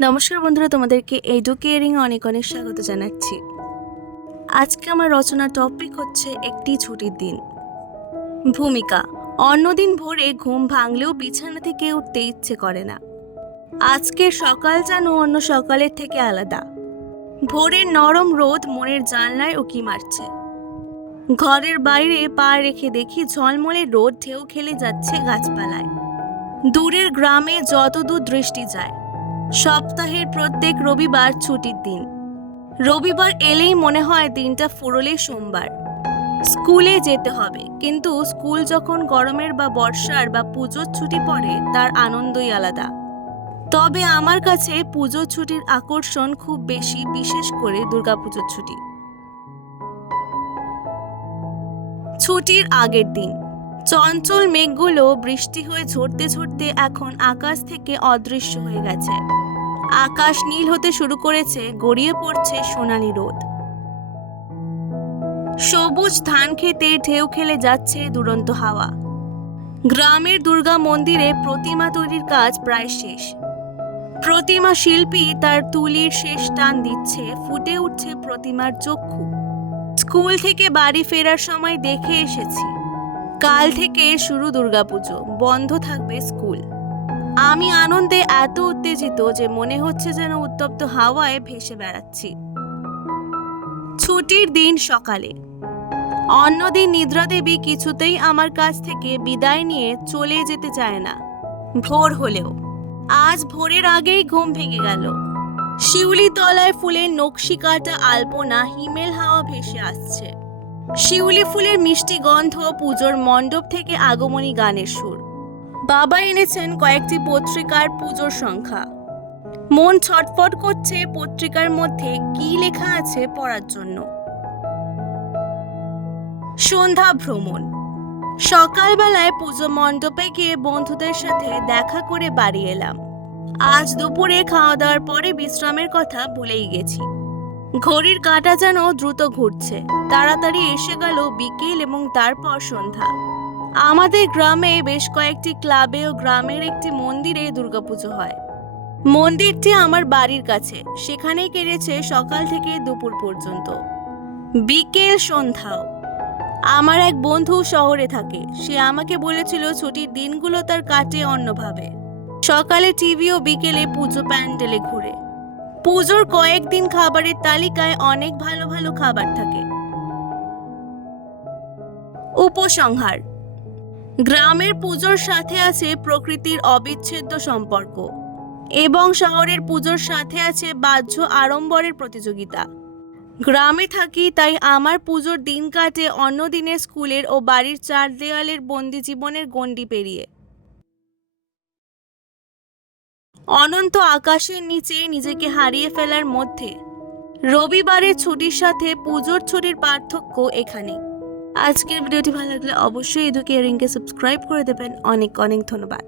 নমস্কার বন্ধুরা, তোমাদেরকে এডুকেয়ারিং অনেক অনেক স্বাগত জানাচ্ছি। আজকে আমার রচনার টপিক হচ্ছে একটি ছুটির দিন। ভূমিকা। অন্যদিন ভোরে ঘুম ভাঙলেও বিছানা থেকে উঠতে ইচ্ছে করে না। আজকের সকাল যেন অন্য সকালের থেকে আলাদা। ভোরের নরম রোদ মনের জানলায় উকি মারছে। ঘরের বাইরে পা রেখে দেখি ঝলমলে রোদ ঢেউ খেলে যাচ্ছে গাছপালায়। দূরের গ্রামে যতদূর দৃষ্টি যায়। সপ্তাহের প্রত্যেক রবিবার ছুটির দিন। রবিবার এলেই মনে হয় দিনটা ফুরোলে সোমবার। স্কুলে যেতে হবে, কিন্তু স্কুল যখন গরমের বা বর্ষার বা পুজোর ছুটি পড়ে তার আনন্দই আলাদা। তবে আমার কাছে পুজোর ছুটির আকর্ষণ খুব বেশি, বিশেষ করে দুর্গাপুজোর ছুটি। ছুটির আগের দিন। চঞ্চল মেঘগুলো বৃষ্টি হয়ে ঝরতে ঝরতে এখন আকাশ থেকে অদৃশ্য হয়ে গেছে। আকাশ নীল হতে শুরু করেছে, গড়িয়ে পড়ছে সোনালি রোদ। সবুজ ধান খেতে ঢেউ খেলে যাচ্ছে দুরন্ত হাওয়া। গ্রামের দুর্গা মন্দিরে প্রতিমা তৈরির কাজ প্রায় শেষ। প্রতিমা শিল্পী তার তুলির শেষ টান দিচ্ছে, ফুটে উঠছে প্রতিমার চক্ষু। স্কুল থেকে বাড়ি ফেরার সময় দেখে এসেছি, কাল থেকে শুরু দুর্গাপুজো, বন্ধ থাকবে স্কুল। আমি আনন্দে এত উত্তেজিত যে মনে হচ্ছে যেন উত্তপ্ত হাওয়ায় ভেসে বেড়াচ্ছি। ছুটির দিন সকালে। অন্যদিন নিদ্রা দেবী কিছুতেই আমার কাছ থেকে বিদায় নিয়ে চলে যেতে চায় না, ভোর হলেও। আজ ভোরের আগেই ঘুম ভেঙে গেল। শিউলি তলায় ফুলের নকশি কাটা আলপনা, হিমেল হাওয়া ভেসে আসছে। শিউলি ফুলের মিষ্টি গন্ধ, পুজোর মণ্ডপ থেকে আগমনী গানের সুর। বাবা এনেছেন কয়েকটি পত্রিকার পুজোর সংখ্যা। মন ছটফট করছে পত্রিকার মধ্যে কি লেখা আছে পড়ার জন্য। সন্ধ্যা ভ্রমণ। সকালবেলায় পুজো মণ্ডপে গিয়ে বন্ধুদের সাথে দেখা করে বাড়ি এলাম। আজ দুপুরে খাওয়া দাওয়ার পরে বিশ্রামের কথা ভুলেই গেছি। ঘড়ির কাঁটা যেন দ্রুত ঘুরছে। তাড়াতাড়ি এসে গেল বিকেল এবং তারপর সন্ধ্যা। আমাদের গ্রামে বেশ কয়েকটি ক্লাবে ও গ্রামের একটি মন্দিরে দুর্গাপুজো হয়। মন্দিরটি আমার বাড়ির কাছে, সেখানেই কেটেছে সকাল থেকে দুপুর পর্যন্ত। বিকেল সন্ধ্যাও। আমার এক বন্ধু শহরে থাকে, সে আমাকে বলেছিল ছুটির দিনগুলো তার কাটে অন্যভাবে। সকালে টিভি ও বিকেলে পুজো প্যান্ডেলে ঘুরে। পুজোর কয়েকদিন খাবারের তালিকায় অনেক ভালো ভালো খাবার থাকে। উপসংহার। গ্রামের পুজোর সাথে আছে প্রকৃতির অবিচ্ছেদ্য সম্পর্ক, এবং শহরের পুজোর সাথে আছে বাহ্য আড়ম্বরের প্রতিযোগিতা। গ্রামে থাকি, তাই আমার পুজোর দিন কাটে অন্য দিনের স্কুলের ও বাড়ির চার দেয়ালের বন্দি জীবনের গণ্ডি পেরিয়ে। অনন্ত আকাশের নিচে নিজেকে হারিয়ে ফেলার মধ্যে রবিবারের ছুটির সাথে পুজোর ছুটির পার্থক্য এখানে। আজকের ভিডিওটি ভালো লাগলে অবশ্যই এডুকেয়ারিংকে সাবস্ক্রাইব করে দেবেন। অনেক অনেক ধন্যবাদ।